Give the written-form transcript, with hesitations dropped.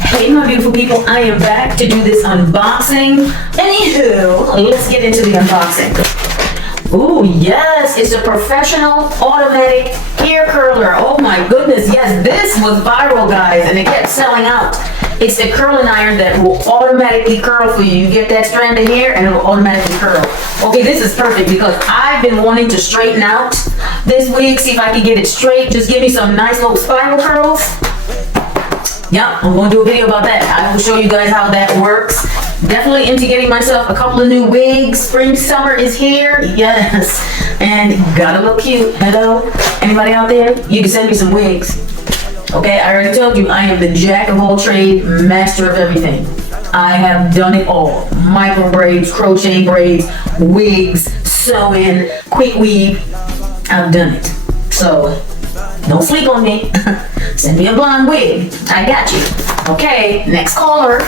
Hey my beautiful people, I am back to do this unboxing. Anywho, let's get into the unboxing. Ooh, yes, it's a professional automatic hair curler. Oh my goodness, yes, this was viral, guys, and it kept selling out. It's the curling iron that will automatically curl for you. You get that strand of hair and it will automatically curl. Okay, this is perfect because I've been wanting to straighten out this wig, see if I can get it straight. Just give me some nice little spiral curls. Yep, I'm going to do a video about that. I will show you guys how that works. Definitely into getting myself a couple of new wigs. Spring, summer is here. Yes. And gotta look cute. Hello? Anybody out there? You can send me some wigs. Okay, I already told you I am the jack of all trades, master of everything. I have done it all. Micro braids, crochet braids, wigs, sewing, quick weave. I've done it. So, don't sleep on me. Send me a blonde wig. I got you. Okay, next caller.